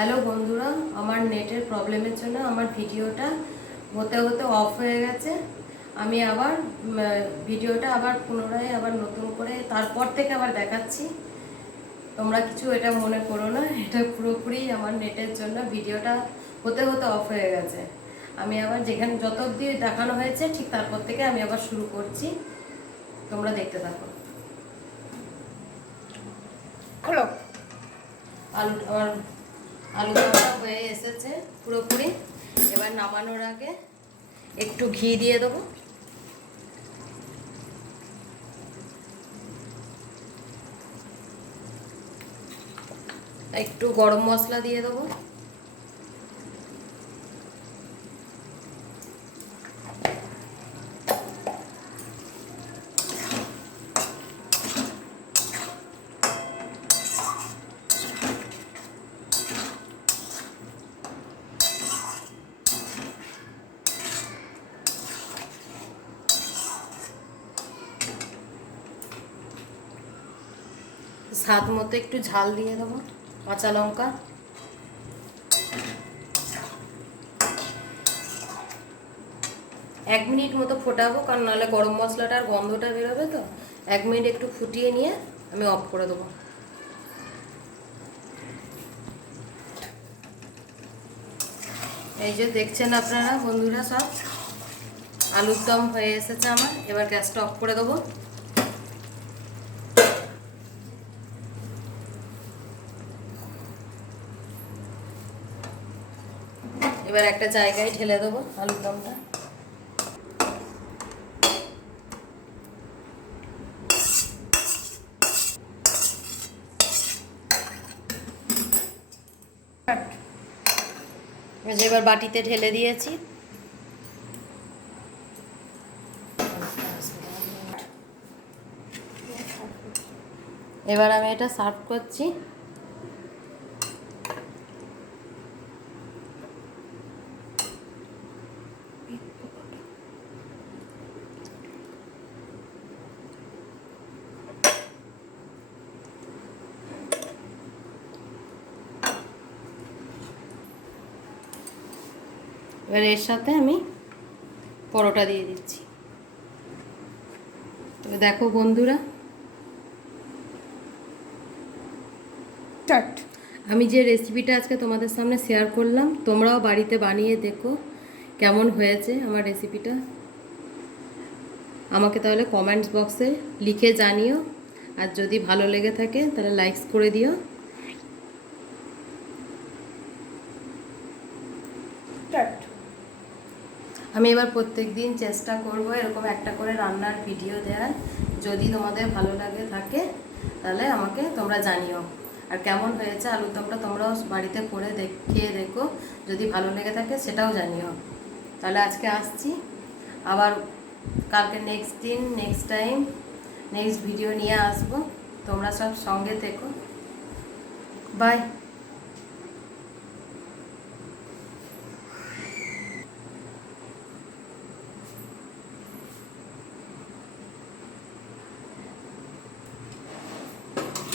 Hello বন্ধুরা, আমার নেটের প্রবলেমের জন্য আমার ভিডিওটা হতে হতে অফ হয়ে গেছে। আমি আবার ভিডিওটা আবার পুনরায় আবার নতুন করে তারপর থেকে আবার দেখাচ্ছি। তোমরা কিছু এটা মনে করো না, এটা পুরোপুরি আমার নেটের জন্য ভিডিওটা হতে হতে অফ হয়ে গেছে। আমি আবার যেখানে যত অবধি দেখানো হয়েছে ঠিক তারপর থেকে আমি আবার শুরু করছি, তোমরা দেখতে থাকো। খোলো। আলুটা হয়ে এসেছে পুরোপুরি। এবার নামানোর আগে একটু ঘি দিয়ে দেবো। একটু গরম মশলা দিয়ে দেবো। স্বাদ মতো একটু ঝাল দিয়ে দেবো, কাঁচা লঙ্কা। এক মিনিট মতো ফোটাবো, কারণ নাহলে গরম মশলাটার গন্ধটা বেরোবে। তো 1 মিনিট একটু ফুটিয়ে নিয়ে আমি অফ করে দেবো। এই যে দেখছেন আপনারা বন্ধুরা, সব আলুর দম হয়ে এসেছে আমার। এবার গ্যাসটা অফ করে দেবো। এবার একটা জায়গায় ঢেলে দেবো আলুর দমটা। এবার বাটিতে ঢেলে দিয়েছি। এবার আমি এটা সার্ভ করছি। এবার এর সাথে আমি পরোটা দিয়ে দিচ্ছি। তবে দেখো বন্ধুরা, আমি যে রেসিপিটা আজকে তোমাদের সামনে শেয়ার করলাম, তোমরাও বাড়িতে বানিয়ে দেখো কেমন হয়েছে আমার রেসিপিটা। আমাকে তাহলে কমেন্টস বক্সে লিখে জানিও। আর যদি ভালো লেগে থাকে তাহলে লাইকস করে দিও। আমি এবার প্রত্যেক দিন চেষ্টা করব এরকম একটা করে রান্নার ভিডিও দেওয়ার। যদি তোমাদের ভালো লাগে থাকে তাহলে আমাকে তোমরা জানিও। আর কেমন হয়েছে আলুর দমটা তোমরাও বাড়িতে করে খেয়ে দেখো, যদি ভালো লেগে থাকে সেটাও জানিও। তাহলে আজকে আসছি, আবার কালকে নেক্সট টাইম নেক্সট ভিডিও নিয়ে আসবো। তোমরা সব সঙ্গে থেকো। বাই।